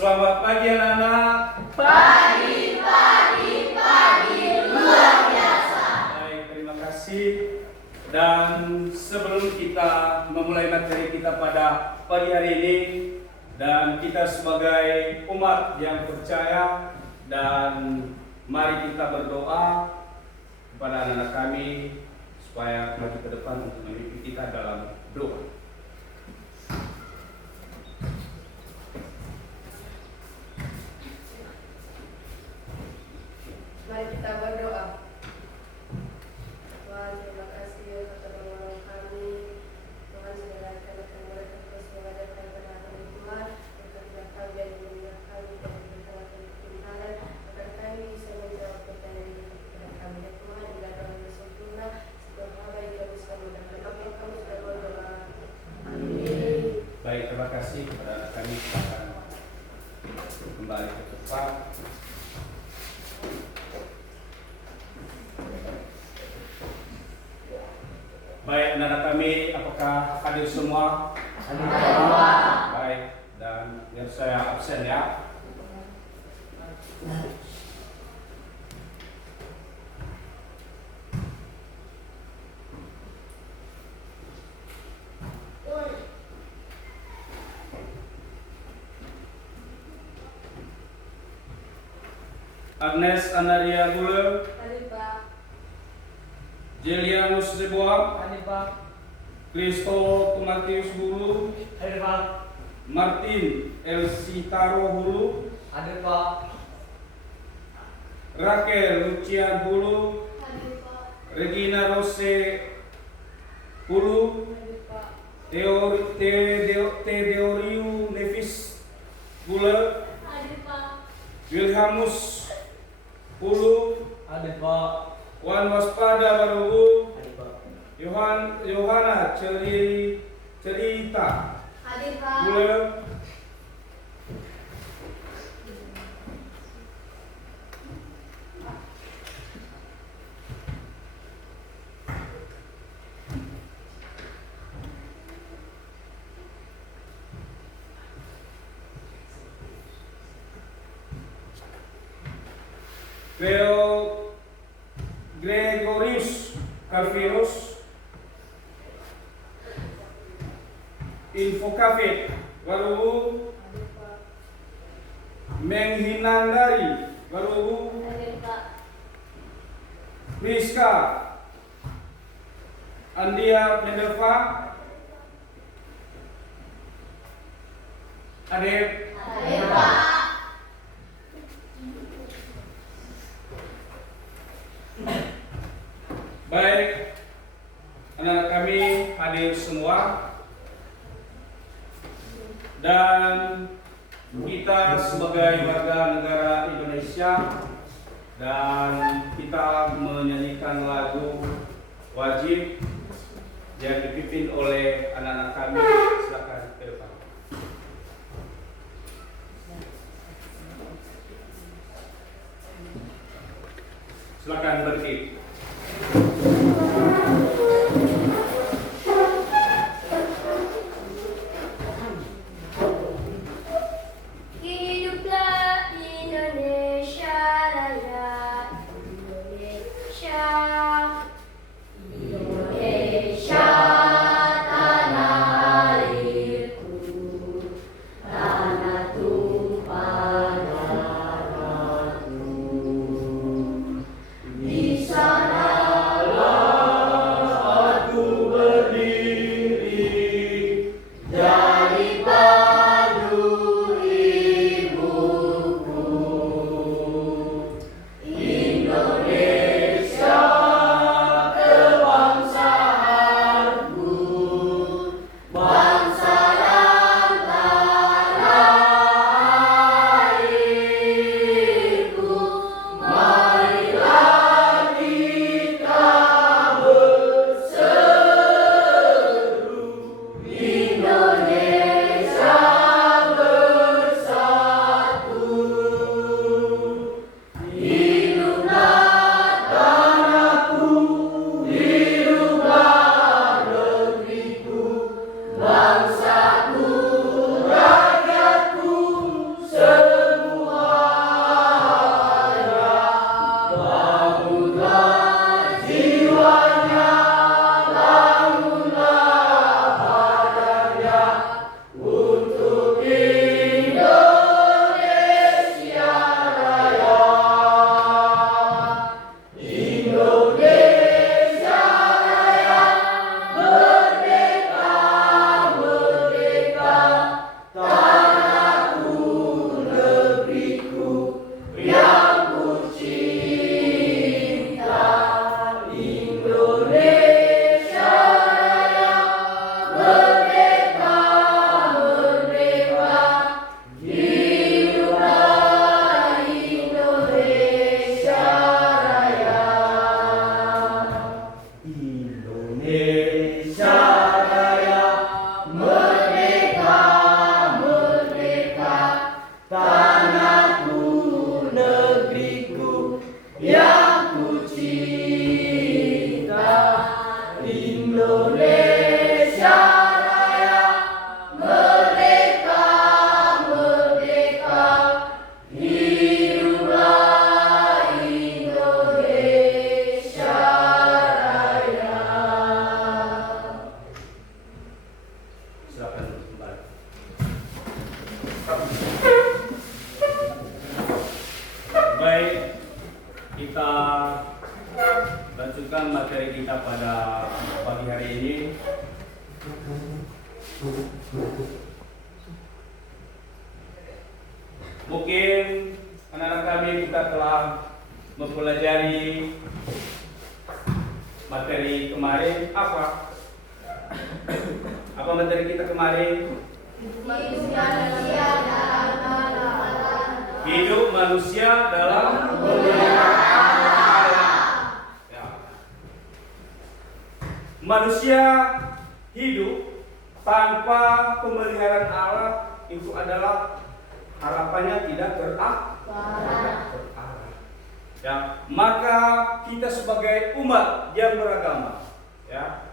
Selamat pagi anak-anak. Pagi luar biasa. Baik, terima kasih. Dan sebelum kita memulai materi kita pada pagi hari ini, dan kita sebagai umat yang percaya, dan mari kita berdoa kepada anak-anak kami supaya maju ke depan untuk memimpin kita dalam doa. Mari kita berdoa. Tuhan, terima kasih atas pertolongan kami. Tuhan, segala kebaikan mereka terus mengadakan berhati Tuhan. Berkatilah kami dan memuliakan kami dan memberikan kebenaran agar kami bisa menjawab pertanyaan kepada kami. Ya Tuhan, bila dalam sempurna, setiap hal yang kami bisa mudahkan. Apa kami sudah berdoa. Amin. Baik, terima kasih kepada anak kami. Silakan kembali ke tempat. Baik, anak-anak kami, apakah hadir semua? Baik, dan biar saya absen ya. Agnes Anaria Gule, Hadir Pak. Jelianus Deboa, Hadir Pak. Kristo Tumatius Hulu, Hadir Pak. Martin Elsitaro Hulu, Hadir Pak. Raquel Lucian Hulu, Hadir Pak. Regina Rose Hulu, Hadir Pak. Theodoriu Nevis Hulu, Hadir Pak. Wilhamus Hulu, Hadir Pak. Wan Waspada Baruhu, Hadir Pak. Yohana Cerita Hadir Pak. Hulu, Gregorius Calvinus, Infocafe Baruhu, Hadir Pak. Menghinandari Baruhu, Hadir Pak. Miska Andia Mendelva, Adep. Hadir Pak. Baik, anak-anak kami hadir semua, dan kita sebagai warga negara Indonesia, dan kita menyanyikan lagu wajib yang dipimpin oleh anak-anak kami. Silakan ke depan. Silakan berdiri. Hiduplah Indonesia Raya, Indonesia, Indonesia tanah airku, tanah tumpah darahku. Di sanalah aku berdiri, jadi pandu ibuku. Indonesia kebangsaanku, bangsa dan tanah airku. Marilah kita berseru, Indonesia bersatu. Hiduplah tanahku, hiduplah negeriku, bangsaku, rakyatku, Mungkin anak-anak kami kita telah mempelajari materi kemarin apa? Apa materi kita kemarin? Hidup manusia dalam pemeliharaan Allah. Ya. Manusia hidup tanpa pemeliharaan Allah itu adalah harapannya tidak terarah. Ya, maka kita sebagai umat yang beragama, ya,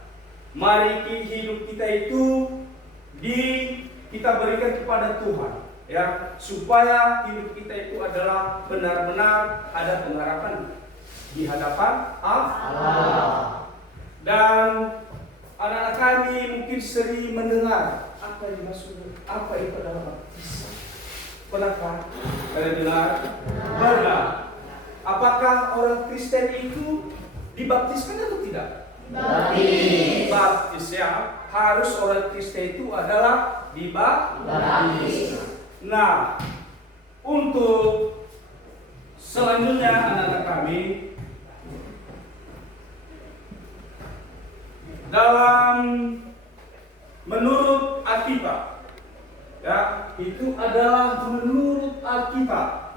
mari hidup kita itu kita berikan kepada Tuhan, ya, supaya hidup kita itu adalah benar-benar ada pengharapan di hadapan Allah. Dan anak-anak kami mungkin sering mendengar apa yang dimaksud, apa itu adalah baptisan. Pernahkah kalian dengar? Pernah. Apakah orang Kristen itu dibaptiskan atau tidak? Dibaptis, ya. Harus orang Kristen itu adalah dibaptis. Nah, untuk selanjutnya anak-anak kami dalam menurut Alkitab, ya, itu adalah menurut Alkitab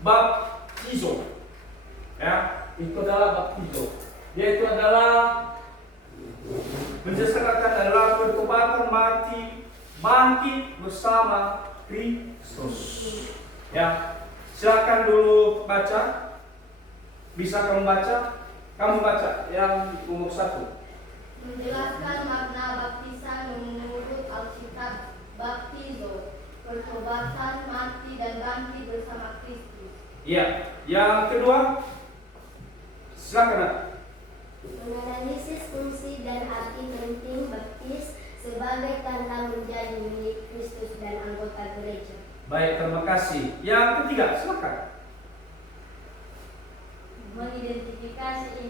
baptizo, ya, itu adalah baptizo, yaitu adalah menjelaskan adalah pertobatan mati bangkit bersama Kristus. Ya, silakan dulu baca. Bisa kamu baca? Kamu baca yang nomor 1. Menjelaskan makna baptisan menurut Alkitab. Baptizo, pertobatan mati dan bangkit bersama Kristus. Iya. Yang kedua, silakan. Menganalisis fungsi dan arti penting baptis sebagai tanda menjadi milik Kristus dan anggota gereja. Baik, terima kasih. Yang ketiga, silakan. Mengidentifikasi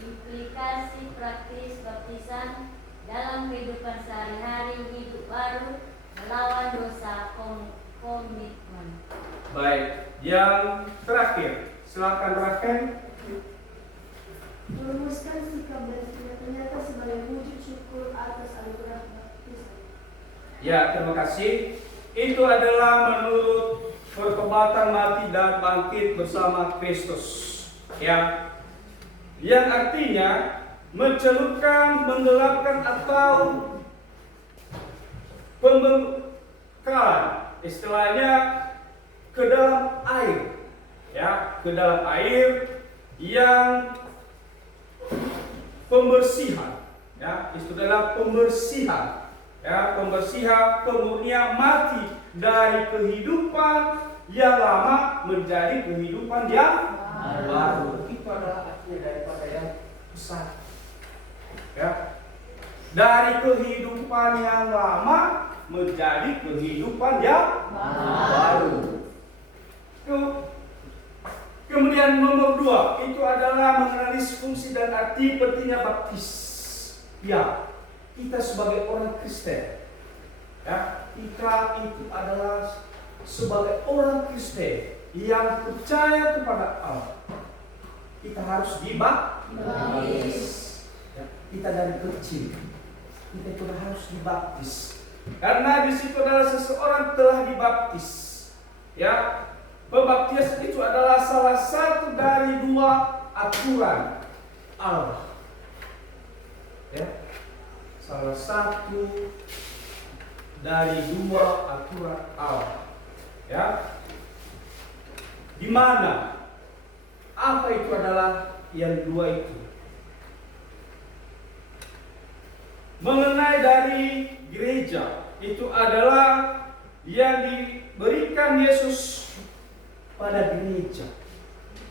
implikasi praktis baptisan dalam kehidupan sehari-hari, hidup baru, melawan dosa, komitmen. Baik, yang terakhir, silakan Raken. Merumuskan sikap dan nyata sebagai wujud syukur atas anugerah baptisan. Ya, terima kasih. Itu adalah menurut pertobatan mati dan bangkit bersama Kristus. Ya, yang artinya mencelupkan, menggelapkan atau pembekalan, istilahnya ke dalam air, ya, ke dalam air yang pembersihan, ya, itu adalah pembersihan, ya, pembersihan, pemurnian mati dari kehidupan yang lama menjadi kehidupan yang baru. Itu adalah artinya daripada yang besar, ya, dari kehidupan yang lama menjadi kehidupan yang baru. Kemudian nomor 2 itu adalah menganalisis fungsi dan arti pentingnya baptis. Ya, kita sebagai orang Kristen, ya, kita itu adalah sebagai orang Kristen yang percaya kepada Allah, kita harus dibaptis. Ya, kita dari kecil kita itu harus dibaptis, karena di situ adalah seseorang telah dibaptis. Ya, pembaptisan itu adalah salah satu dari 2 aturan Allah. Ya, salah satu dari 2 aturan Allah. Ya, di mana apa itu adalah yang 2 itu? Mengenai dari gereja, itu adalah yang diberikan Yesus pada gereja,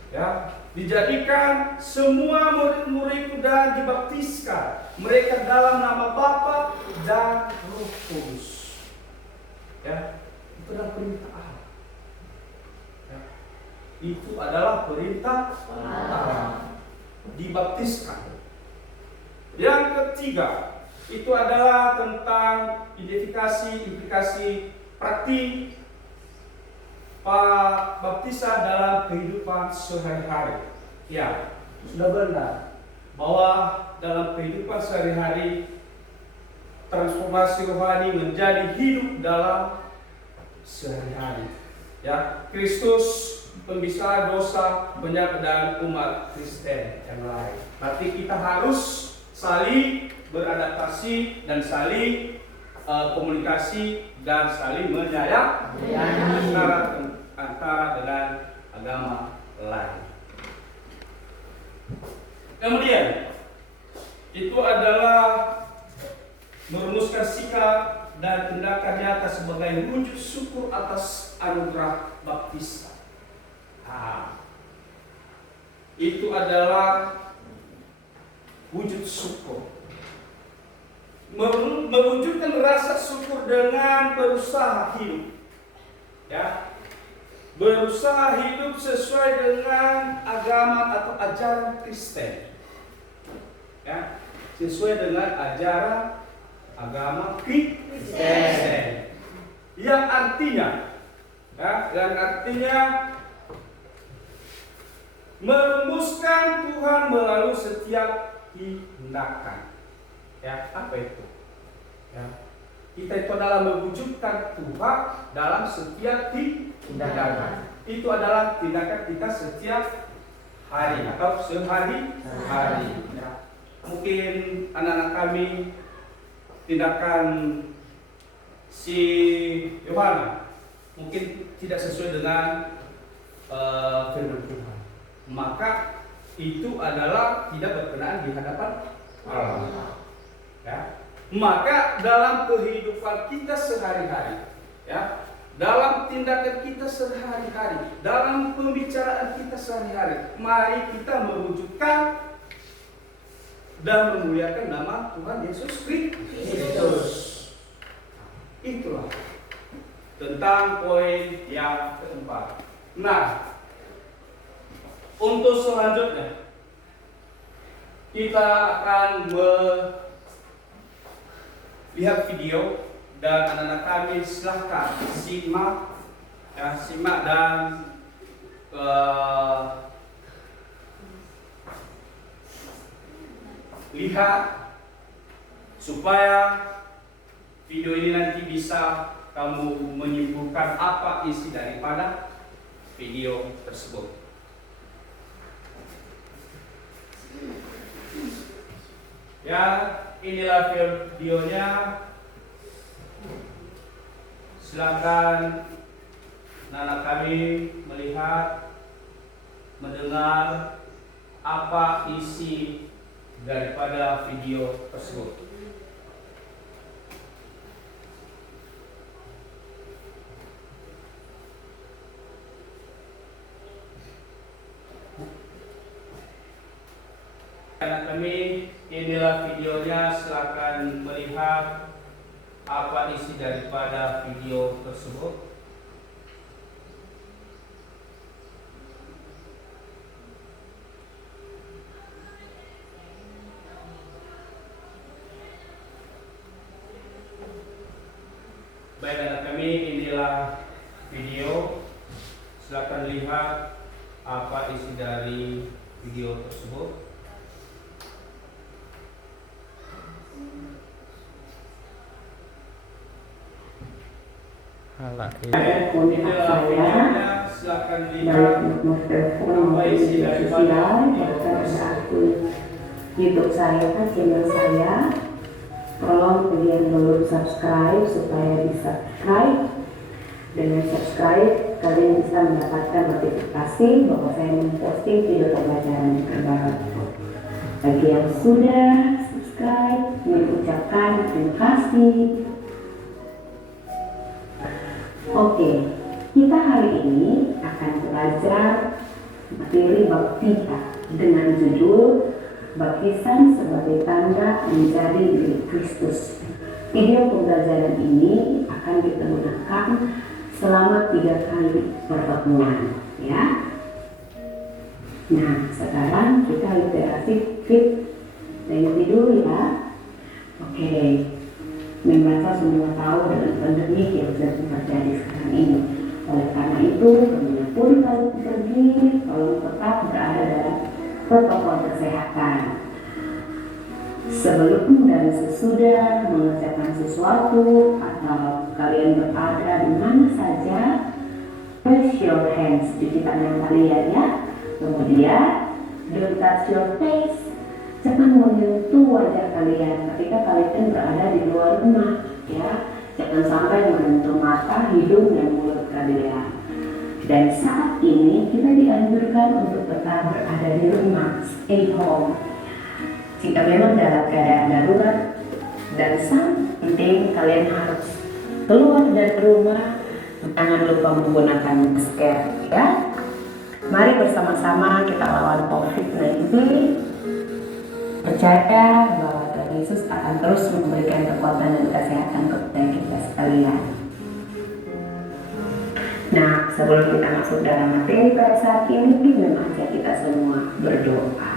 ya, dijadikan semua murid-murid dan dibaptiskan mereka dalam nama Bapa dan Roh Kudus. Ya, itu adalah perintah Allah. Ya, itu adalah perintah Allah. Dibaptiskan. ketiga itu adalah tentang implikasi praktik baptisan dalam kehidupan sehari-hari. Ya, sudah benar bahwa dalam kehidupan sehari-hari transformasi rohani menjadi hidup dalam sehari-hari. Ya, Kristus pembisa dosa banyak dan umat Kristen yang lain. Berarti kita harus saling beradaptasi dan saling komunikasi dan saling menyayangi antara dengan agama lain. Kemudian itu adalah merumuskan sikap dan tindakan nyata sebagai wujud syukur atas anugerah baptisan. Itu adalah wujud syukur. Mewujudkan rasa syukur dengan berusaha hidup, ya, berusaha hidup sesuai dengan agama atau ajaran Kristen, ya, sesuai dengan ajaran agama Kristen, yang artinya, merumuskan Tuhan melalui setiap tindakan. Ya, apa itu? Ya, kita itu adalah mewujudkan Tuhan dalam setiap tindakan. Itu adalah tindakan kita setiap hari atau sehari-hari. Ya. Mungkin anak-anak kami tindakan si Yohana mungkin tidak sesuai dengan firman Tuhan. Maka itu adalah tidak berkenaan di hadapan Allah. Ya. Maka dalam kehidupan kita sehari-hari, ya, dalam tindakan kita sehari-hari, dalam pembicaraan kita sehari-hari, mari kita mewujudkan dan memuliakan nama Tuhan Yesus Kristus. Itulah tentang poin yang keempat. Nah, untuk selanjutnya kita akan lihat video dan anak-anak kami silahkan simak, ya, simak dan lihat supaya video ini nanti bisa kamu menyimpulkan apa isi daripada video tersebut. Ya, inilah videonya. Silakan anak kami melihat, mendengar apa isi daripada video tersebut. Anak kami, inilah videonya, silakan melihat apa isi daripada video tersebut. Baik anak kami, inilah video, silakan lihat apa isi dari video tersebut. Kontak saya silakan baik lihat nomor telepon maupun media sosial, bahkan ada akun YouTube saya, channel saya. Tolong kalian belum subscribe supaya bisa subscribe. Dengan subscribe kalian bisa mendapatkan notifikasi bahwa saya memposting video pembelajaran terbaru. Bagi yang sudah subscribe, mengucapkan terima kasih. Oke, kita hari ini akan belajar materi baptika dengan judul Baptisan sebagai tanda menjadi milik Kristus. Video pembelajaran ini akan kita gunakan selama 3 kali pertemuan, ya. Nah, sekarang kita literasi fit. Tengok dulu ya. Oke deh, memang semua tahu dengan pandemi yang sedang terjadi sekarang ini. Oleh karena itu, kemanapun kalau pergi, kalau tetap berada dalam protokol kesehatan. Sebelum dan sesudah mengerjakan sesuatu atau kalian berada di mana saja, wash your hands, cuci tangan kalian ya. Kemudian, don't touch your face, jangan menyentuh wajah kalian ketika kalian berada di luar rumah ya. Jangan sampai menyentuh mata, hidung, dan mulut kalian. Dan saat ini kita dianjurkan untuk tetap berada di rumah, stay home. Jika memang dalam keadaan darurat dan sangat penting kalian harus keluar dari rumah, jangan lupa menggunakan masker ya. Mari bersama-sama kita lawan COVID-19. Percaya bahwa Tuhan Yesus akan terus memberikan kekuatan dan kesehatan kepada kita sekalian. Nah, sebelum kita masuk dalam materi pada saat ini, mengajak kita semua berdoa.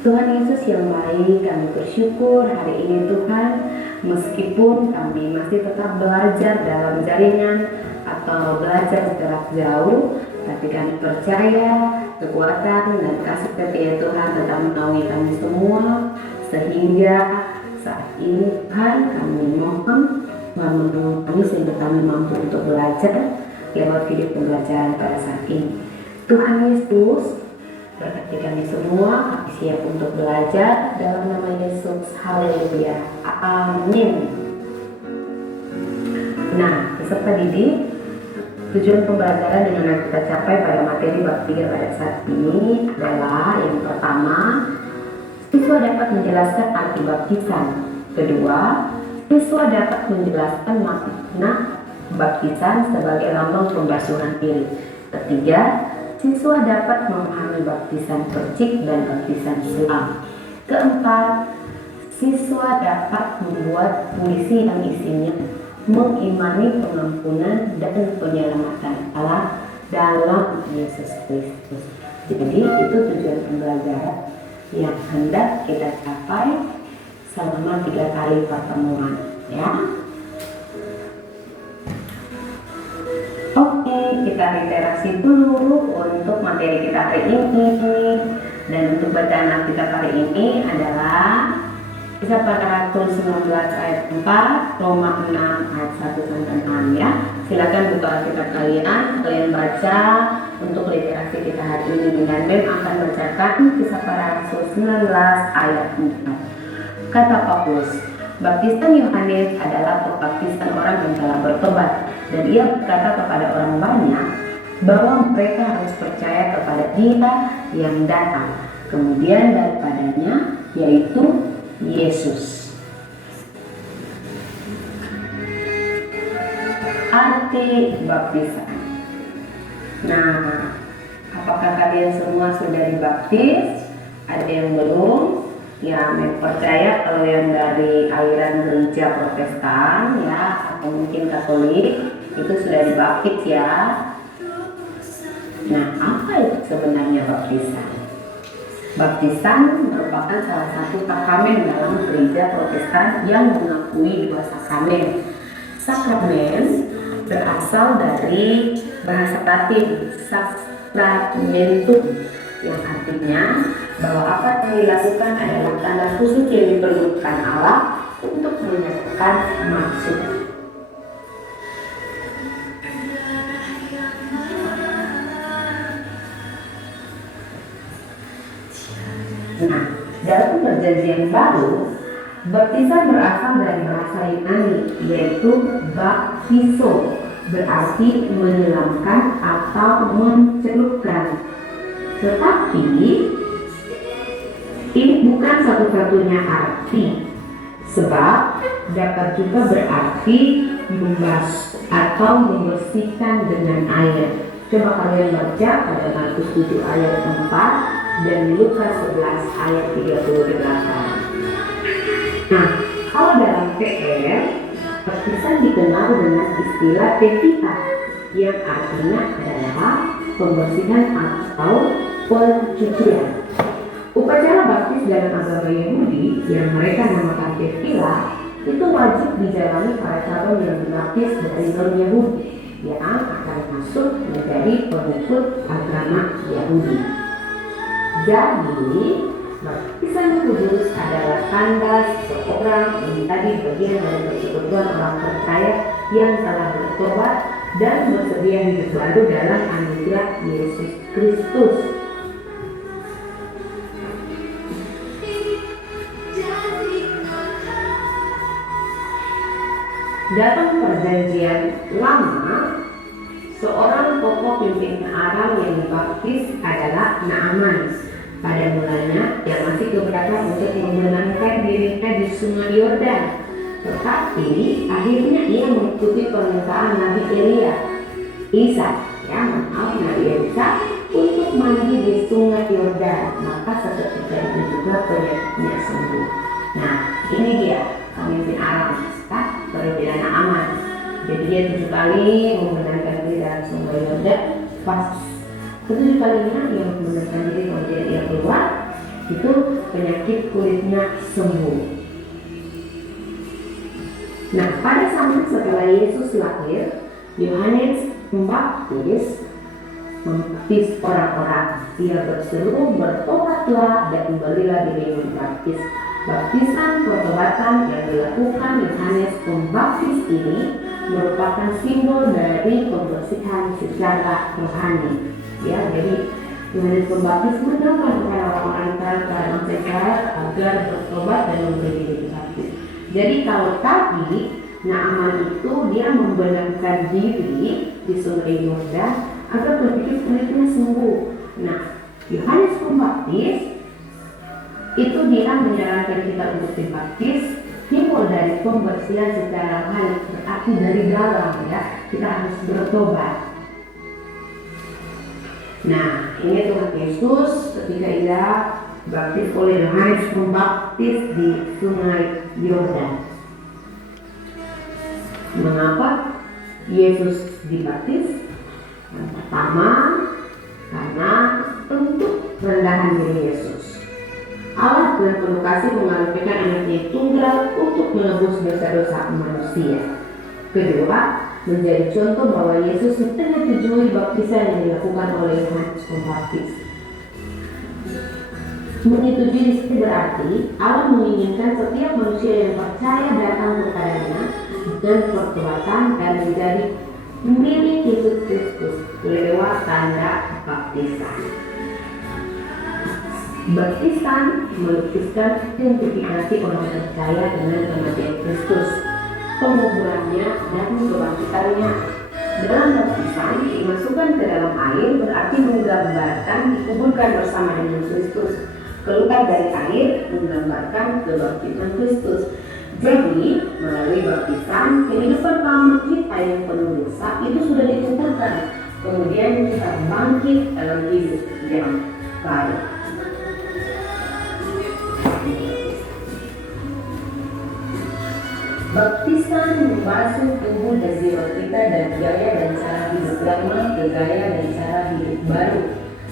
Tuhan Yesus yang baik, kami bersyukur hari ini Tuhan, meskipun kami masih tetap belajar dalam jaringan atau belajar jarak jauh, tapi kami percaya kekuatan dan kasih setia Tuhan tetap menaungi kami semua, sehingga saat ini Tuhan kami mohon menolong kami sehingga kami mampu untuk belajar lewat video pembelajaran pada saat ini. Tuhan Yesus berkati kami semua, kami siap untuk belajar dalam nama Yesus. Haleluya. Amin. Nah, peserta didik, tujuan pembelajaran yang akan kita capai pada materi bab 3 pada saat ini adalah yang pertama, siswa dapat menjelaskan arti baptisan. Kedua, siswa dapat menjelaskan makna baptisan sebagai lambang pembasuhan diri. Ketiga, siswa dapat memahami baptisan percik dan baptisan silam. Keempat, siswa dapat membuat puisi yang isinya mengimani pengampunan dan penyelamatan Allah dalam Yesus Kristus. Jadi itu tujuan pembelajaran yang hendak kita capai selama 3 kali pertemuan ya. Oke, kita literasi dulu untuk materi kita hari ini. Dan untuk bacaan Alkitab hari ini adalah Kisah Para Rasul 19 ayat 4, Roma 6 ayat 1 sampai 6 ya. Silakan buka Alkitab kalian baca untuk literasi kita hari ini. Dengan Mem akan bacakan Kisah Para Rasul 19 ayat 4. Kata Paulus, baptisan Yohanes adalah pembaptisan orang yang telah bertobat, dan ia berkata kepada orang banyak bahwa mereka harus percaya kepada Dia yang datang kemudian daripadanya, yaitu Yesus. Arti baptisan. Nah, apakah kalian semua sudah dibaptis? Ada yang belum? Ya, percaya kalau yang dari aliran gereja Protestan ya, atau mungkin Katolik itu sudah dibaptis ya. Nah, apa itu sebenarnya baptisan? Baptisan merupakan salah satu sakramen dalam gereja Protestan yang mengakui 2 sakramen. Sakramen berasal dari bahasa Latin sacramentum, yang artinya bahwa apa yang dilakukan adalah tanda khusus yang diperlukan Allah untuk menyatakan maksud. Nah, dalam perjanjian baru, baptisan berasal dari bahasa Yunani, yaitu baptizo, berarti menyelamkan atau mencelupkan. Tetapi ini bukan satu-satunya arti, sebab dapat juga berarti membasuh atau membersihkan dengan air. Coba kalian baca pada Markus 7 ayat 4 dan Lukas 11 ayat 38. Nah, kalau dalam PR, baptisan dikenal dengan istilah tepita, yang artinya adalah pembersihan atau pencucian. Upacara baptis baptis dalam agama Yahudi yang mereka namakan tefillah itu wajib dijalani para calon yang dibaptis dari non-Yahudi yang akan masuk menjadi pengikut agama Yahudi. Jadi, baptisan kudus adalah tanda seseorang menjadi bagian dari persekutuan orang percaya yang telah bertobat dan bersedia hidup baru dalam anugerah Yesus Kristus. Dalam perjanjian lama, seorang tokoh pimpinan Aram yang dibaptis adalah Naaman. Pada mulanya, ia masih keberatan untuk membenamkan dirinya di sungai Yordan. Tetapi, akhirnya ia mengikuti permintaan Nabi Nabi Elisa untuk mandi di sungai Yordan. Maka seketika itu juga penyakitnya sembuh. Nah, ini dia pemimpin Aram, perwira Naaman. Jadi dia 7 kali membenamkan diri dalam sungai Yordan. Pas ketujuh kalinya ia membenamkan diri, kemudian ia keluar, itu penyakit kulitnya sembuh. Nah, pada zaman setelah Yesus lahir, Yohanes Pembaptis membaptis orang-orang. Dia berseru, bertobatlah dan kembalilah dirimu dibaptis. Baptisan pertobatan yang dilakukan Yohanes Pembaptis ini merupakan simbol dari pembersihan secara rohani. Ya, jadi Yohanes Pembaptis mendoakan kepada orang-orang keadaan Israel agar bertobat dan memberi diri dibaptis. Jadi kalau tadi Naaman itu dia membenamkan diri di sungai Yordan agar berpikir kulitnya sembuh. Nah, Yohanes Pembaptis itu dia menyarankan kita untuk dibaptis, simbol dari pembersihan secara rohani, berarti dari dalam, ya, kita harus bertobat. Nah, ini Tuhan Yesus ketika ia baptis oleh Yohanes Pembaptis di sungai Yordan. Mengapa Yesus dibaptis? Yang pertama, karena untuk rendahan diri Yesus. Allah dengan penuh kasih mengaruniakan anaknya tunggal untuk menebus dosa-dosa manusia. Kedua, menjadi contoh bahwa Yesus menyetujui baptisan yang dilakukan oleh Yohanes Pembaptis. Menyetujui di sini berarti Allah menginginkan setiap manusia yang percaya datang kepadanya dengan pertobatan dan menjadi milik Yesus Kristus lewat tanda baptisan. Baptisan melukiskan identifikasi orang percaya dengan kematian Kristus, penguburannya dan kebangkitannya. Dalam baptisan dimasukkan ke dalam air berarti menggambarkan dikuburkan bersama dengan Kristus. Keluar dari air menggambarkan kebangkitan Kristus. Jadi melalui baptisan kehidupan lama kita yang penuh dosa itu sudah dikuburkan. Kemudian kita bangkit dalam hidup yang baru. Baptisan membasuh tubuh dan jiwa kita dan gaya dan cara hidup lama ke gaya dan cara hidup baru,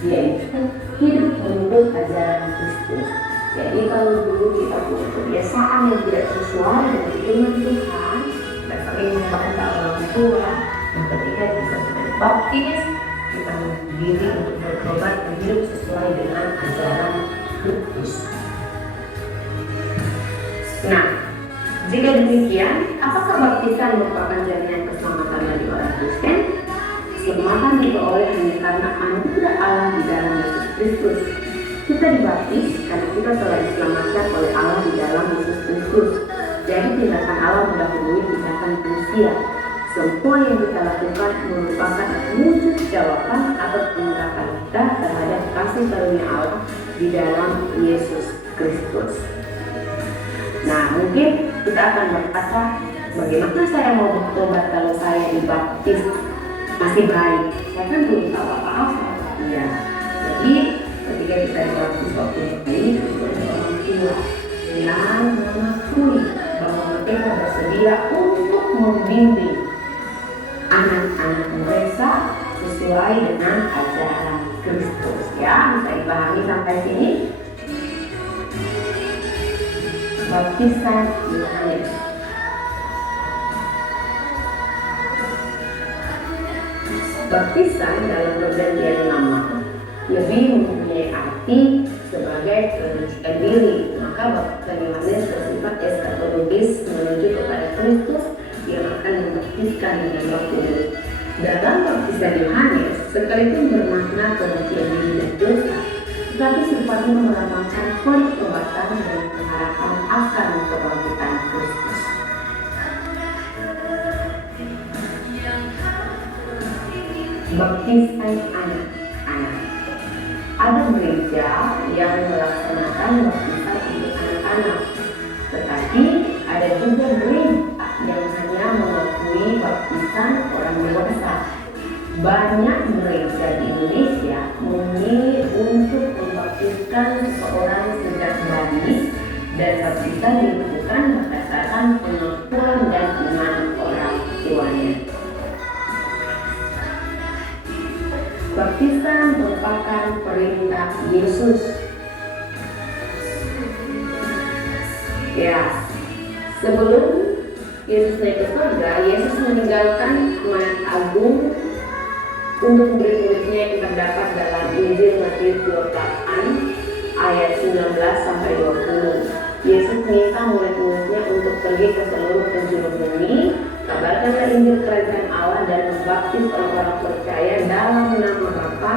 yaitu hidup menurut ajaran Kristus. Jadi kalau dulu kita punya kebiasaan yang tidak sesuai dengan firman Tuhan, kita sering membantah orang tua, dan ketika kita sudah dibaptis, kita diri untuk bertobat dan hidup sesuai dengan ajaran Kristus. Nah, jika demikian, apakah baptisan merupakan jaminan keselamatan bagi orang Kristen? Keselamatan diperoleh hanya karena anugerah Allah di dalam Yesus Kristus. Kita dibaptis karena kita telah diselamatkan oleh Allah di dalam Yesus Kristus. Jadi tindakan Allah mendahului tindakan manusia. Semua yang kita lakukan merupakan wujud jawaban atas pengharapan kita terhadap kasih karunia Allah di dalam Yesus Kristus. Nah, mungkin kita akan berkata, bagaimana saya mau bertobat kalau saya dibaptis masih baik? Saya kan belum tahu apa-apa. Ya. Jadi ketika kita dibaptis waktu ini oleh orang tua yang mengakui bahwa mereka bersedia untuk membimbing anak-anak mereka sesuai dengan ajaran Kristus. Ya, bisa dipahami sampai sini? baptisan Yohanes. Baptisan dalam Perjanjian Lama lebih mempunyai arti sebagai penyucian diri, maka baptisan Yohanes bersifat eskatologis menuju kepada Kristus yang akan membaptiskan dengan Roh Kudus. Dalam baptisan Yohanes sekalipun bermakna penyucian diri dan dosa, tetapi sifatnya melambangkan pertobatan dan pengharapan akan kebangkitan Kristus. Baptisan anak-anak. Ada gereja yang melaksanakan baptisan untuk anak-anak, tetapi ada juga gereja yang hanya mengakui baptisan orang dewasa. Banyak gereja di Indonesia memilih untuk membaptiskan seseorang sejak bayi, dan baptisan dilakukan berdasarkan pengakuan dan iman orang tuanya. Baptisan merupakan perintah Yesus. Ya, sebelum Yesus naik ke surga, Yesus meninggalkan amanat agung untuk murid-muridnya yang terdapat dalam Injil Matius 28 ayat 19 sampai 20. Yesus minta murid-muridnya untuk pergi ke seluruh penjuru bumi, kabarkanlah Injil Kerajaan Allah dan membaptis orang-orang percaya dalam nama Bapa,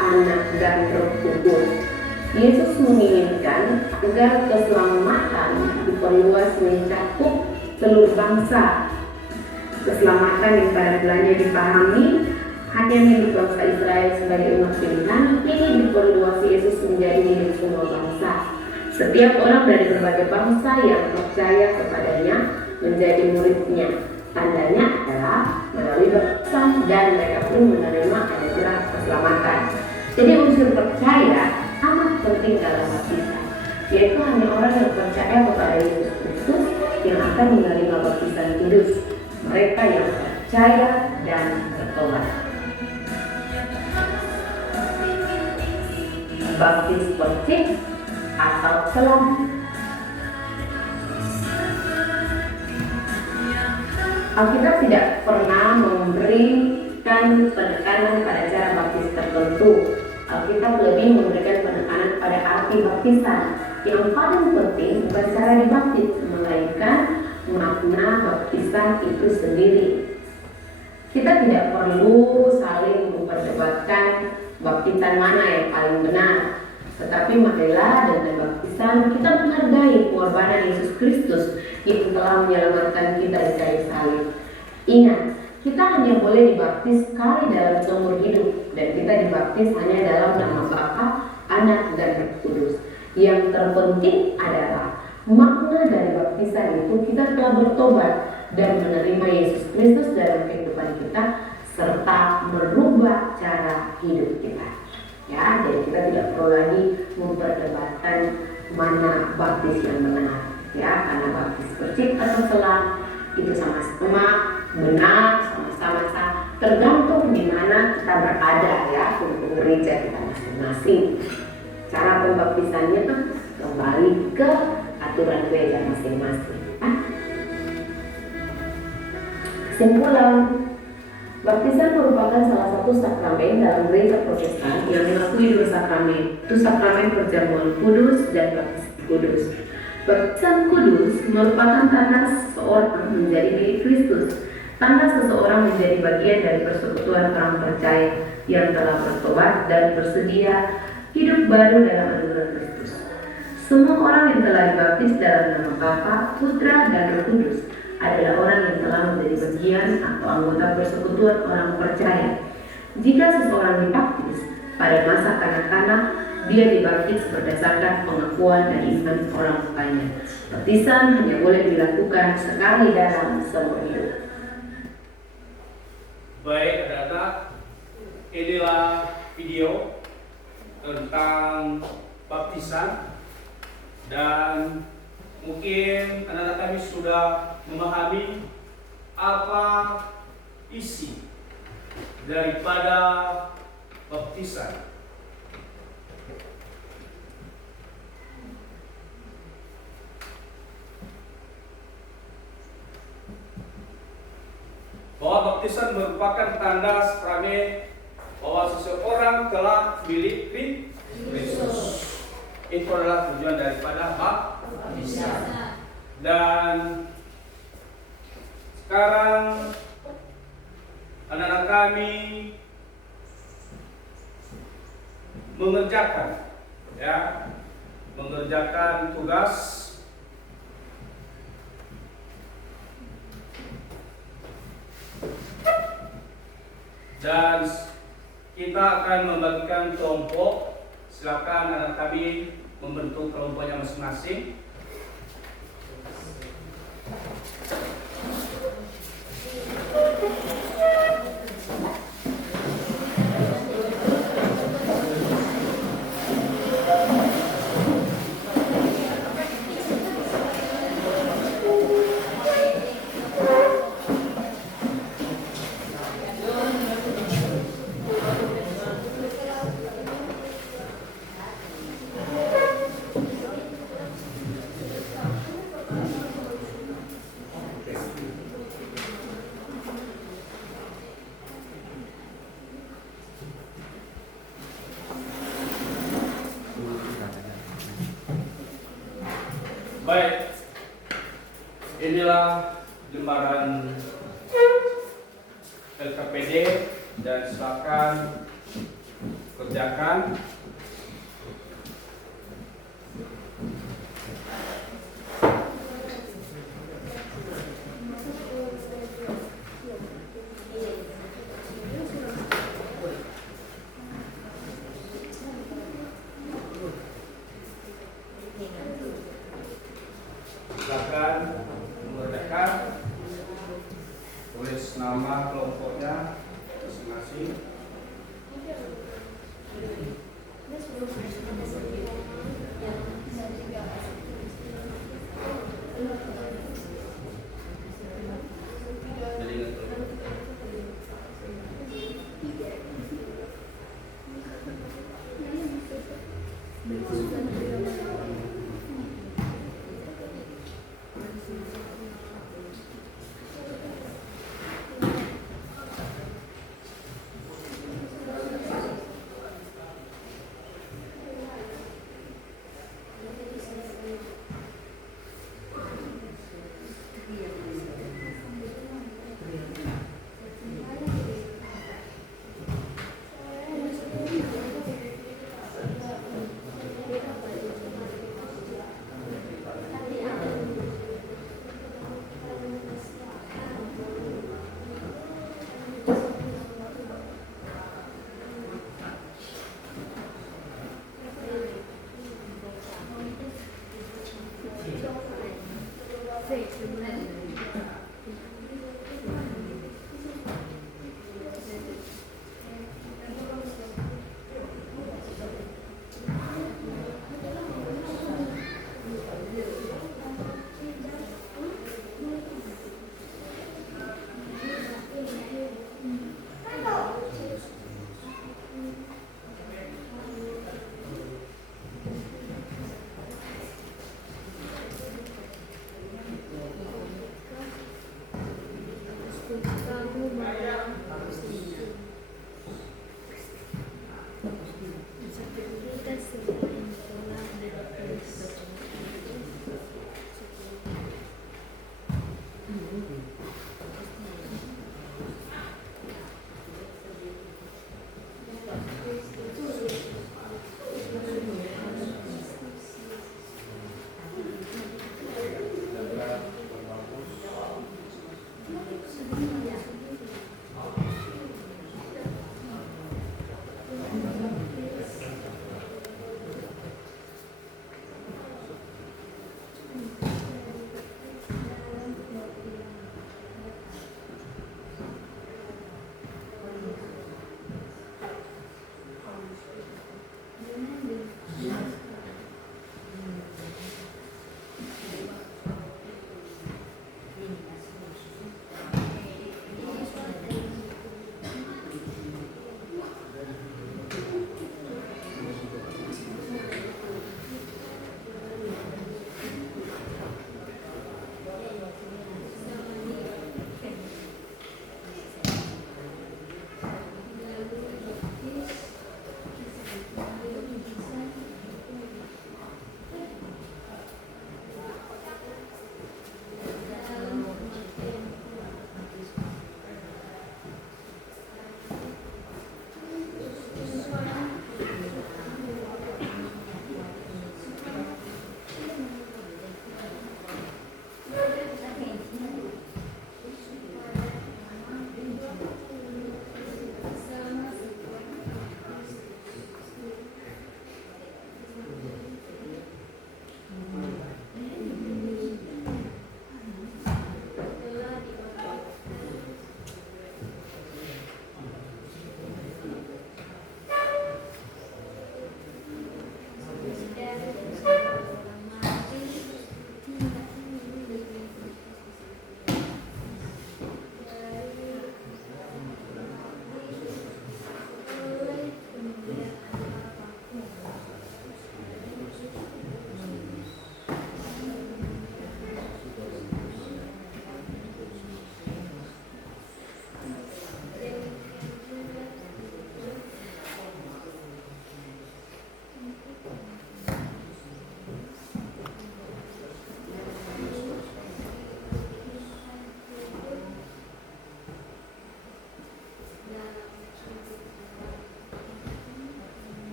Anak, dan Roh Kudus. Yesus menginginkan agar keselamatan diperluas mencakup seluruh bangsa. Keselamatan yang pada mulanya dipahami hanya milik bangsa Israel sebagai umat pilihan, kini diperluas Yesus menjadi milik semua bangsa. Setiap orang dari berbagai bangsa yang percaya kepadanya menjadi muridnya. Tandanya adalah melalui baptisan, dan mereka pun menerima anugerah keselamatan. Jadi unsur percaya amat penting dalam baptisan, yaitu hanya orang yang percaya kepada Yesus Kristus yang akan menerima baptisan kudus. Mereka yang percaya dan bertobat. Baptis percik atau selam. Alkitab tidak pernah memberikan penekanan pada cara baptis tertentu. Alkitab lebih memberikan penekanan pada arti baptisan. Yang paling penting bukan cara dibaptis, melainkan makna baptisan itu sendiri. Kita tidak perlu saling memperdebatkan baptisan mana yang paling benar, tetapi marilah dengan baptisan kita menghargai pengorbanan Yesus Kristus yang telah menyelamatkan kita di kayu salib. Ingat, kita hanya boleh dibaptis sekali dalam seumur hidup, dan kita dibaptis hanya dalam nama Bapa, Anak, dan Roh Kudus. Yang terpenting adalah makna dari baptisan itu kita telah bertobat dan menerima Yesus Kristus dalam kehidupan kita, serta merubah cara hidup kita. Ya, jadi kita tidak perlu lagi memperdebatkan mana baptis yang benar. Ya, karena baptis percik atau selam itu sama-sama benar, sama-sama sah, tergantung di mana kita berada, ya, untuk gereja kita masing-masing. Cara pembaptisannya kan kembali ke aturan gereja masing-masing. Kesimpulan, baptisan merupakan salah satu sakramen dalam gereja Protestan yang mengakui dua sakramen, itu sakramen perjamuan kudus dan baptisan kudus. Baptisan kudus merupakan tanda seseorang menjadi milik Kristus, tanda seseorang menjadi bagian dari persekutuan orang percaya yang telah bertobat dan bersedia hidup baru dalam anugerah Kristus. Semua orang yang telah dibaptis dalam nama Bapa, Putra, dan Roh Kudus adalah orang yang telah menjadi bagian atau anggota persekutuan orang percaya. Jika seseorang dibaptis pada masa kanak-kanak, dia dibaptis berdasarkan pengakuan dan iman orang tuanya. Baptisan hanya boleh dilakukan sekali dalam seumur hidup. Baik, anak-anak, inilah video tentang baptisan, dan mungkin anak-anak kami sudah memahami apa isi daripada baptisan. baptisan merupakan tanda sakrament bahwa seseorang telah milik Kristus. Itu adalah tujuan daripada baptisan. Dan sekarang anak-anak kami mengerjakan tugas dan kita akan membagikan kelompok. Silakan anak kami membentuk kelompoknya masing-masing. Baik, inilah lembaran LKPD dan silakan kerjakan. Silakan mengerjakan, tulis nama kelompoknya masing-masing. Jadi ingat dulu.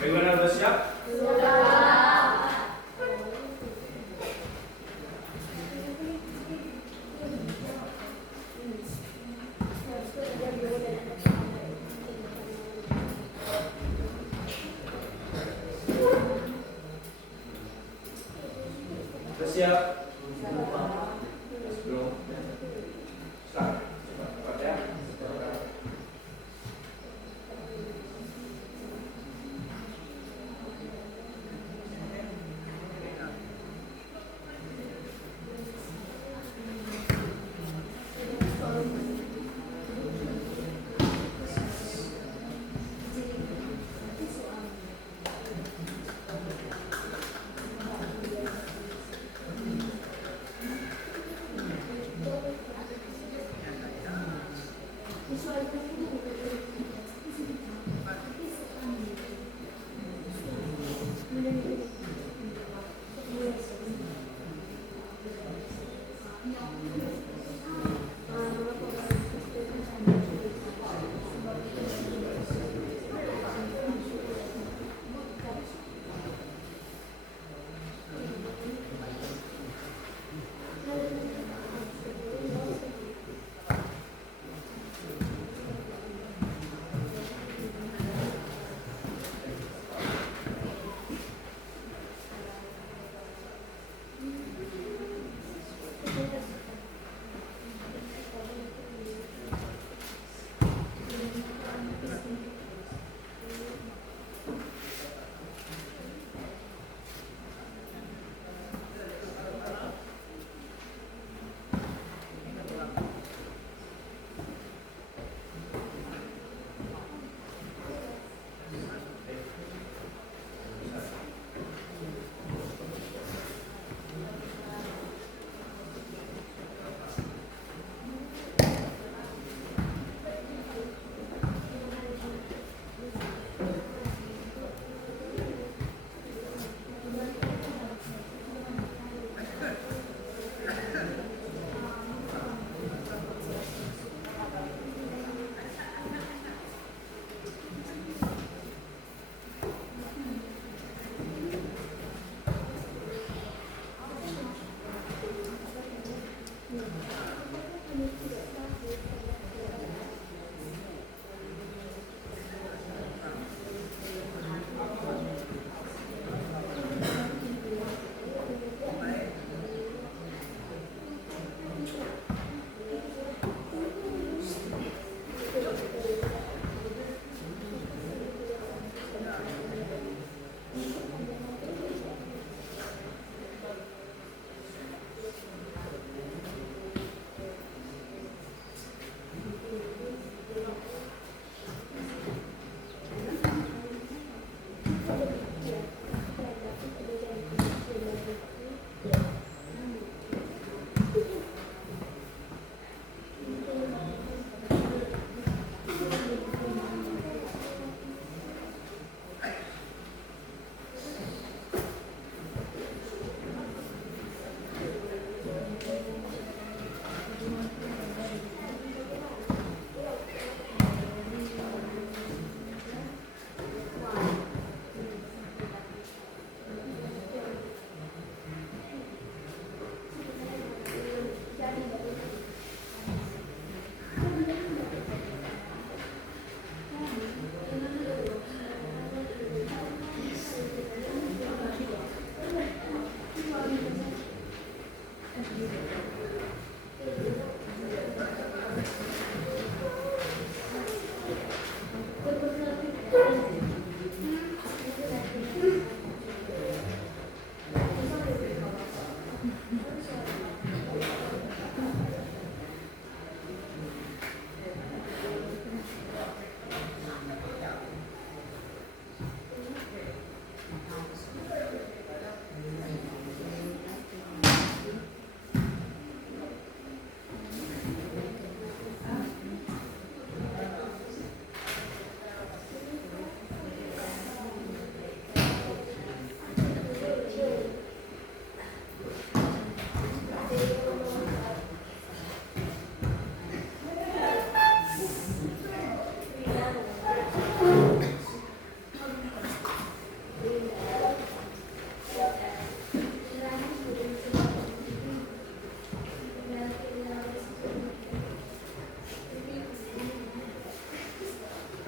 Bagaimana, sudah siap? Sudah siap? Belum. Start. Cepat ya.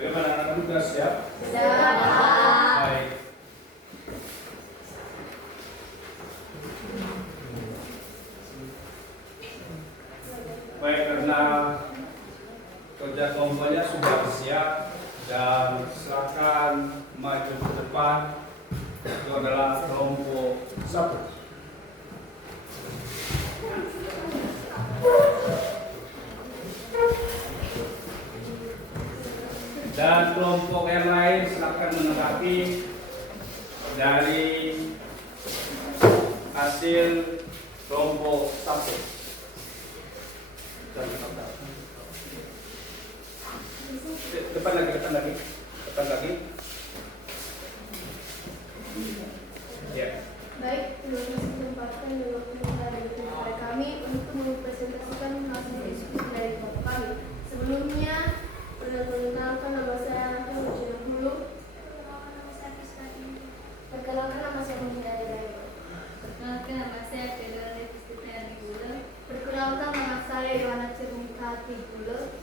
Bagaimana anak-anak sudah siap? Siap. Baik. Baik, karena kerja kelompoknya sudah siap dan silakan maju ke depan. Itu adalah kelompok 1. Dan kelompok yang lain silakan menanggapi dari hasil kelompok 1. Depan lagi. Ya. Baik, terima kasih kesempatan dan waktu yang telah diberikan kepada kami untuk mempresentasikan hasil diskusi dari kelompok kami. Sebelumnya, perkenalkan nama saya Ratu Rujina Hulu. Perkenalkan nama saya Mujina Dayani. Perkenalkan nama saya Fedora Devistitiani Gula. Perkenalkan nama saya Yohana Cermitati Hulu.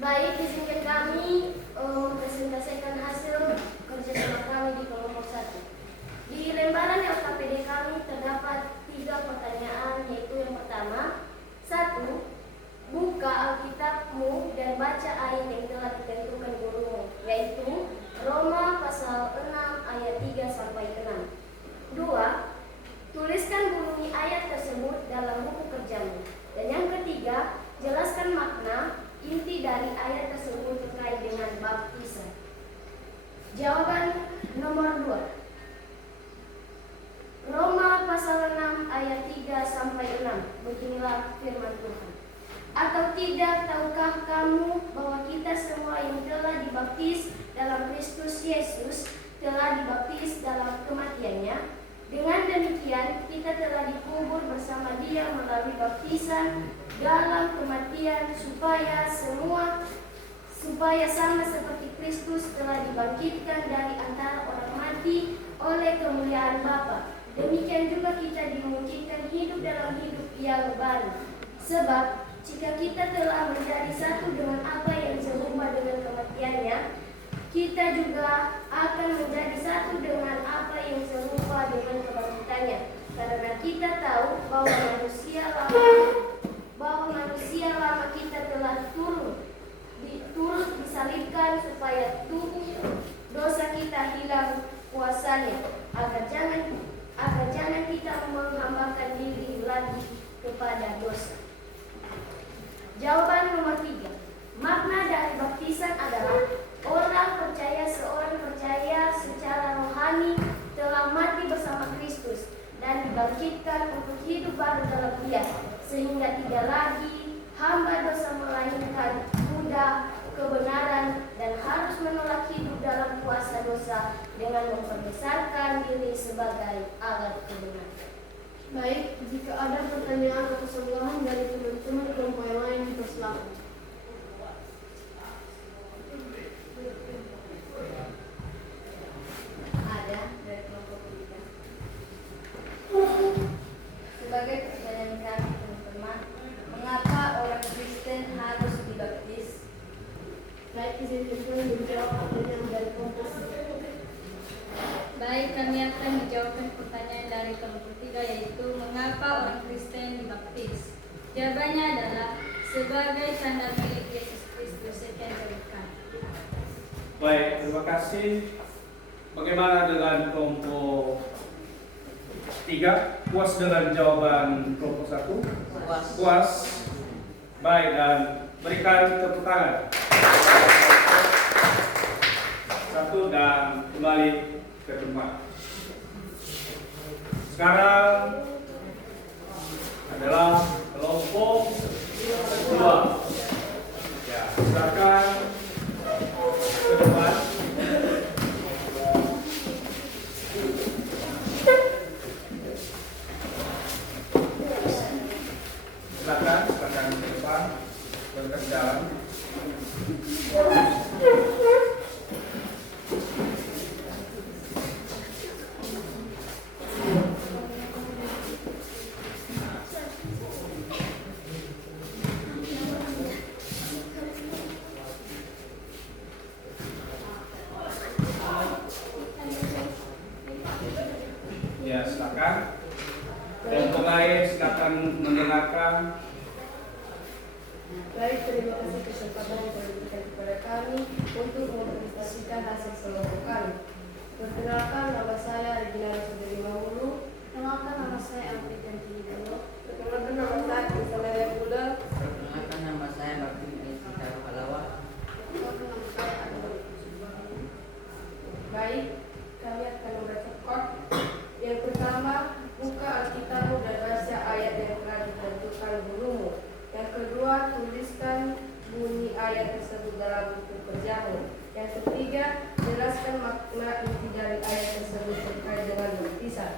Baik, izinkan kami mempresentasikan hasil kerjasama kami di kelompok 1. Di lembaran LKPD kami terdapat 3 pertanyaan, yaitu yang pertama, 1. Buka Alkitabmu dan baca ayat yang telah ditentukan gurumu, yaitu Roma pasal 6 ayat 3 sampai 6. 2. Tuliskan bunyi ayat tersebut dalam buku kerjamu. Dan yang ketiga, jelaskan makna inti dari ayat tersebut terkait dengan baptisan. Jawaban nomor 2. Roma pasal 6 ayat 3 sampai 6. Beginilah firman Tuhan. Atau tidak tahukah kamu bahwa kita semua yang telah dibaptis dalam Kristus Yesus telah dibaptis dalam kematiannya? Dengan demikian kita telah dikubur bersama Dia melalui baptisan dalam kematian supaya sama seperti Kristus telah dibangkitkan dari antara orang mati oleh kemuliaan Bapa. Demikian juga kita dimungkinkan hidup dalam hidup yang baru. Sebab jika kita telah menjadi satu dengan apa yang serupa dengan kematiannya, kita juga akan menjadi satu dengan apa yang serupa dengan kebangkitannya. Karena kita tahu bahwa manusia lama kita telah turut disalibkan supaya tubuh dosa kita hilang kuasanya, agar jangan kita menghambakan diri lagi kepada dosa. Jawaban nomor 3. Makna dari baptisan adalah seorang percaya secara rohani telah mati bersama Kristus dan dibangkitkan untuk hidup baru dalam Dia, sehingga tidak lagi hamba dosa melainkan budak kebenaran dan harus menolak hidup dalam kuasa dosa dengan memperbesarkan diri sebagai alat kebenaran. Baik, jika ada pertanyaan atau kesalahan dari teman-teman kelompok yang lain dipersilakan. Ada dari kelompok ketiga. Sebagai pertanyaan kami teman-teman, mengapa orang Kristen harus dibaptis? Baik, izin teman-teman menjawab pertanyaan dari kelompok Baik, kami akan menjawabkan pertanyaan dari kelompok ketiga, yaitu mengapa orang Kristen dibaptis? Jawabannya adalah sebagai tanda milik Yesus Kristus. Sekian jawaban. Baik, terima kasih. Bagaimana dengan kelompok 3? Puas dengan jawaban kelompok 1? Puas. Baik, dan berikan tepuk tangan. Satu dan kembali ke tempat. Sekarang adalah kelompok 2. Ya, silakan ke depan. Silakan ke depan, berkas jalan. Ya, silakan. Kelompok lain silakan mendengarkan. Baik, terima kasih kesempatan yang diberikan kepada kami untuk mempresentasikan hasil kelompok kami. Perkenalkan, nama saya Regina Sudari Mahulu. Perkenalkan, nama saya Alfian Tidolo. Perkenalkan, nama saya Ismail Buda. Perkenalkan, nama saya Bakti Aisyah Halawa. Perkenalkan, nama saya Adol. Baik, kami akan membaca quote. Yang pertama, buka Alkitabmu dan baca ayat yang telah ditentukan gurumu. Yang kedua, tuliskan bunyi ayat tersebut dalam buku kerjamu. Yang ketiga, jelaskan makna inti dari ayat tersebut terkait dengan baptisan.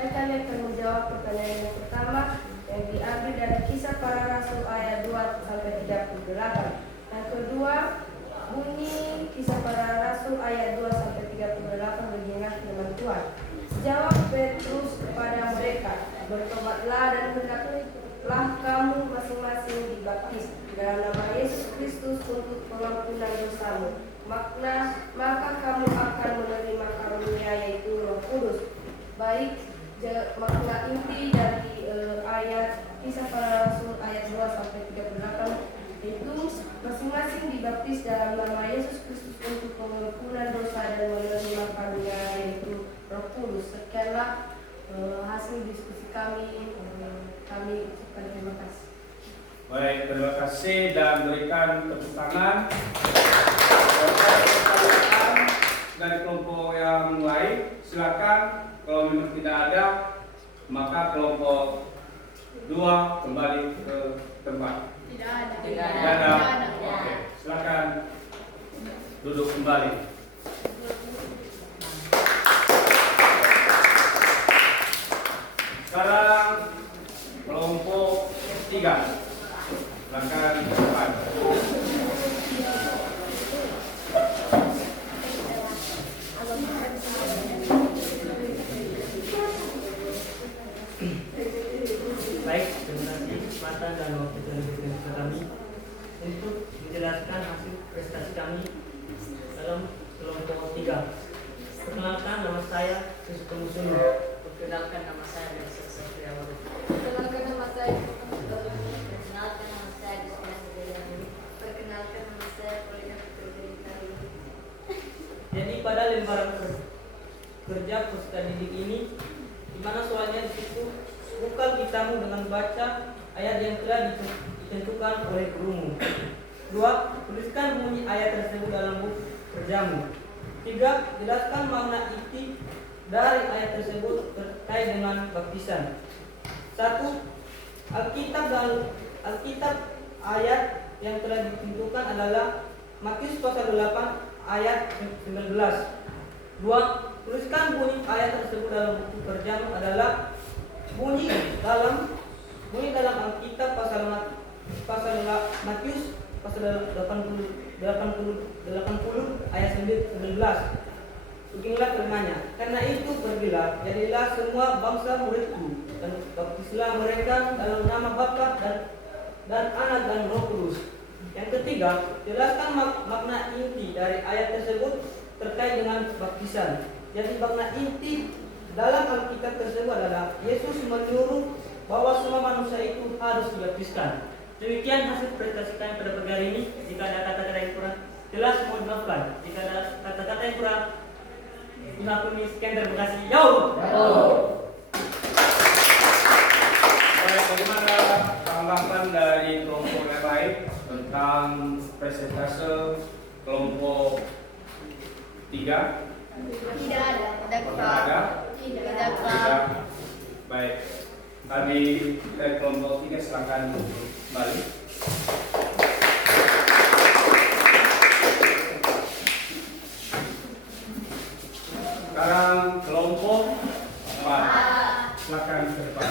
Mereka akan menjawab pertanyaan yang pertama yang diambil dari Kisah Para Rasul ayat 2 sampai 38. Yang kedua, bunyi Kisah Para Rasul ayat 2 sampai 38 beginilah firman Tuhan. Jawab Petrus kepada mereka, bertobatlah dan hendaklah kamu masing-masing dibaptis dalam nama Yesus Kristus untuk pengampunan dosamu. Maka kamu akan menerima karunia yaitu Roh Kudus. Baik, makna inti dari ayat Kisah Para Rasul ayat 2 sampai 38 itu masing-masing dibaptis dalam nama Yesus Kristus untuk pengampunan dosa dan menerima karunia yaitu Roh Kudus. Sekianlah hasil diskusi kami. Kami ucapkan terima kasih. Baik, terima kasih dan berikan tepuk tangan. Dari kelompok yang lain, silakan. Kalau memang tidak ada, maka kelompok 2 kembali ke tempat. Tidak ada. Tidak Tidak ada. Oke, silakan duduk kembali. Sekarang kelompok 3. Silakan ke depan. Baik, terima kasih kesempatan dan waktu yang diberikan kepada kami untuk menjelaskan hasil prestasi kami dalam kelompok 3. Perkenalkan, nama saya Yusuf Musuno. Perkenalkan, nama saya Denisa Satriawan. Perkenalkan, nama saya Perkenalkan, nama saya Desmond Sudariani. Perkenalkan, nama saya Polina Putri. Jadi pada lembaran kerja peserta didik ini, di mana soalnya di situ, buka Alkitabmu dengan baca ayat yang telah ditentukan oleh gurumu. 2. Tuliskan bunyi ayat tersebut dalam buku kerjamu. 3. Jelaskan makna inti dari ayat tersebut terkait dengan baptisan. 1. Alkitab ayat yang telah ditentukan adalah Matius pasal 8 ayat 19. 2. Tuliskan bunyi ayat tersebut dalam buku kerjamu adalah bunyi dalam Alkitab pasal Matius pasal 80 ayat 19. Beginilah firman-Nya, karena itu pergilah, jadilah semua bangsa muridku, dan baptislah mereka dalam nama Bapa dan Anak dan Roh Kudus. Yang ketiga, jelaskan makna inti dari ayat tersebut terkait dengan baptisan. Jadi makna inti dalam Alkitab tersebut adalah Yesus menyuruh bahwa semua manusia itu harus dibaptiskan. Demikian hasil presentasi kami pada pagi hari ini. Jika ada kata-kata yang kurang jelas, mohon dimaafkan. Jika ada kata-kata yang kurang, mengampuni. Sekian, terima kasih. Yo. Baik, bagaimana tanggapan dari kelompok yang lain tentang presentase kelompok 3? Tidak ada. Tidak. Baik. Kami dari kelompok 3 silakan kembali. Sekarang kelompok 4. Silakan ke depan.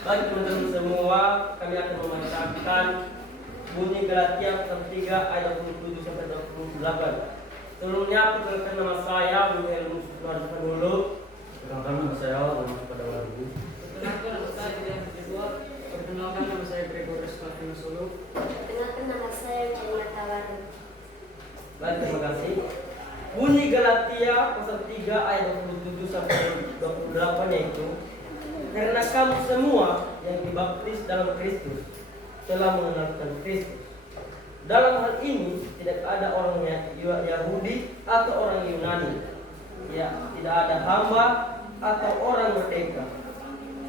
Baik teman-teman semua, kami akan membacakan bunyi Galatia pasal 3 ayat 27 sampai 28. Sebelumnya perkenalkan nama saya Budi Helmus Sudarso dulu. Perkenalkan nama saya Muhammad pada Lagu. Perkenalkan nama saya Dian Kedua. Perkenalkan nama saya Gregorius Martinus Solo. Perkenalkan nama saya Celina Tawaru. Baik, terima kasih. Bunyi Galatia pasal 3 ayat 27 sampai 28 yaitu, karena kamu semua yang dibaptis dalam Kristus telah mengenalkan Kristus. Dalam hal ini tidak ada orang Yahudi atau orang Yunani, ya, tidak ada hamba atau orang merdeka,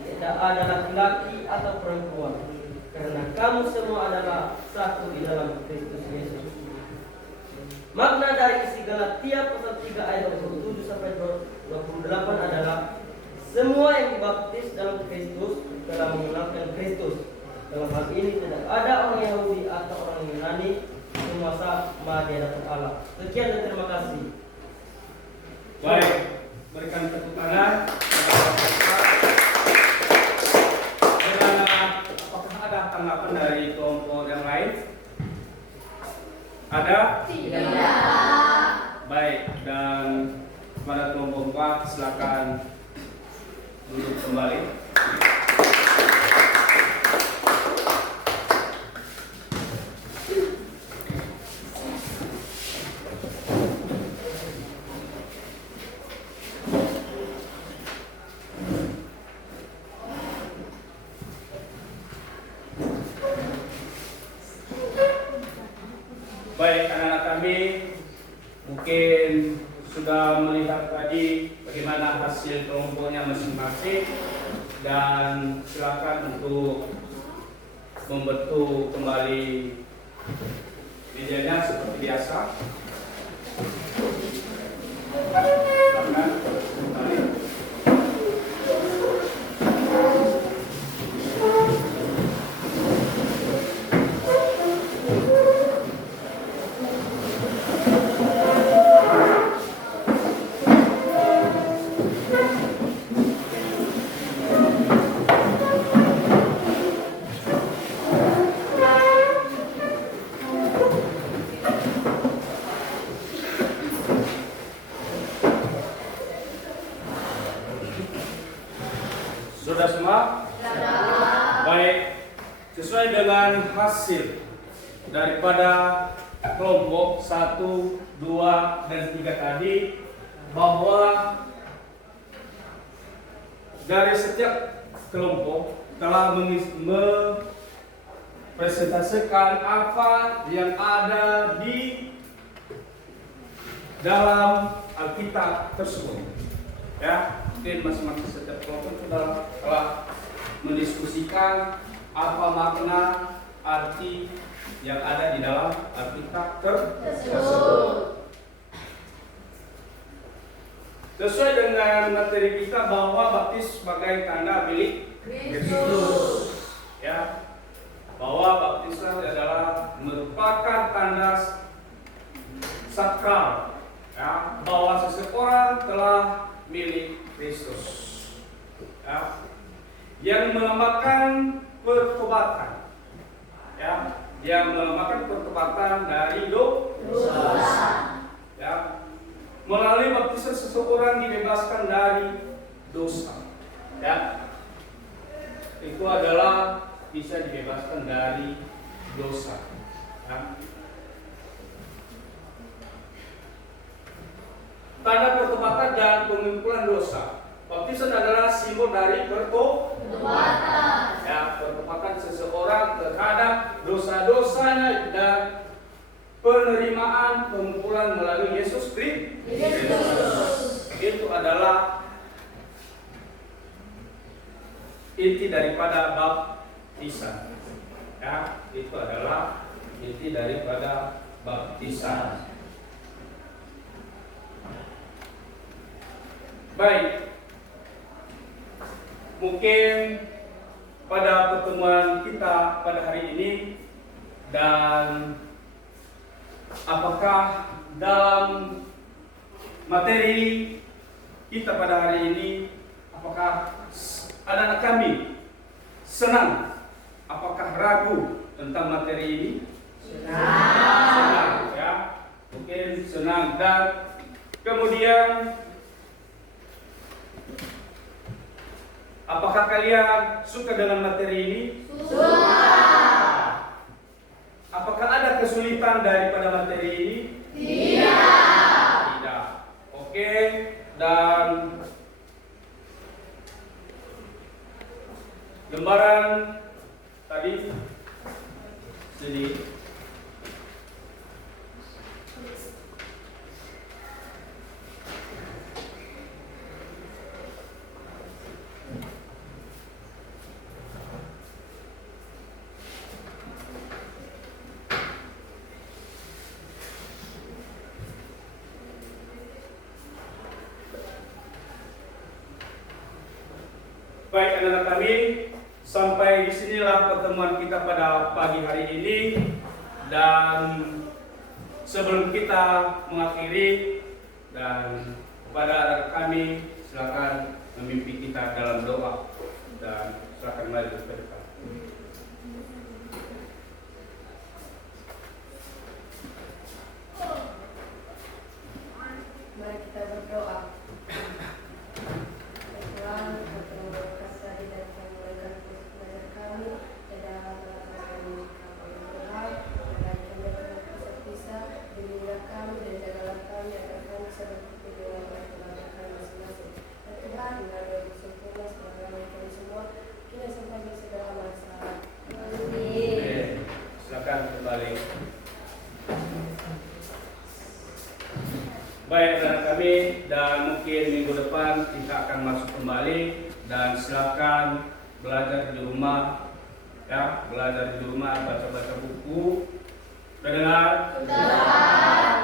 tidak ada laki-laki atau perempuan, karena kamu semua adalah satu di dalam Kristus Yesus. Makna dari isi Galatia pasal 3 ayat 27 sampai 28 adalah semua yang dibaptis dalam Kristus telah mengenalkan Kristus. Dalam hal ini tidak ada orang Yahudi atau orang Yunani, semua sama di hadapan Allah. Sekian dan terima kasih. Baik, berikan tepuk tangan. Apakah ada tanggapan dari kelompok yang lain? Ada? Tidak. Baik, dan pada kelompok 4 silakan duduk kembali. Baik, anak-anak kami mungkin sudah melihat tadi bagaimana hasil kelompoknya masing-masing, dan silakan untuk membentuk kembali mejanya seperti biasa. Silakan kembali. Sudah semua? Baik, sesuai dengan hasil daripada kelompok 1, 2, dan 3 tadi, bahwa dari setiap kelompok telah mempresentasikan apa yang ada di dalam Alkitab tersebut. Ya, mungkin masing-masing setiap kelompok telah mendiskusikan apa makna arti yang ada di dalam Alkitab tersebut. Sesuai dengan materi kita bahwa baptis sebagai tanda milik Kristus. Ya, bahwa baptisan adalah merupakan tanda sakral, ya, bahwa seseorang telah milik Kristus, ya, yang melambangkan pertobatan, ya, yang melambangkan pertobatan dari dosa. Ya, melalui baptisan seseorang dibebaskan dari dosa. Ya, itu adalah bisa dibebaskan dari dosa. Ya. Tanda pertobatan dan pengumpulan dosa. Baptisan adalah simbol dari pertobatan. Ya, pertobatan seseorang terhadap dosa-dosanya dan penerimaan pengumpulan melalui Yesus Kristus. Itu adalah inti daripada baptisan. Ya, itu adalah inti daripada baptisan. Baik. Mungkin pada pertemuan kita pada hari ini, dan apakah dalam materi kita pada hari ini, apakah anak-anak kami senang? Apakah ragu tentang materi ini? Senang, ya. Mungkin senang. Dan kemudian, apakah kalian suka dengan materi ini? Suka. Apakah ada kesulitan daripada materi ini? Tidak. Oke. Dan lembaran tadi sini. Baik anak-anak kami, sampai disinilah pertemuan kita pada pagi hari ini. Dan sebelum kita mengakhiri, dan kepada anak kami, silakan memimpin kita dalam doa, dan silakan maju ke depan. Mari kita berdoa. Tuhan, kasih dan kemurahan kepada kami, dan kami Tuhan, dan kami bisa bimbinglah kami dan jagalah kami agar kami bisa berkumpul dengan keluarga kami masing-masing. Dan Tuhan, melalui sempurna segala kami semua, kini sampai di segala masa. Amin. Silakan kembali. Baik anak kami, dan mungkin minggu depan kita akan masuk kembali, dan silakan belajar di rumah, ya, belajar di rumah, baca-baca buku. Sudah dengar? Sudah.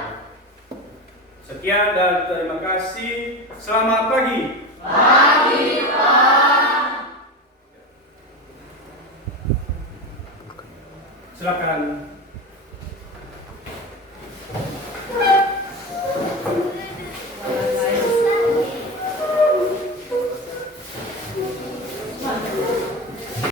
Sekian dan terima kasih. Selamat pagi.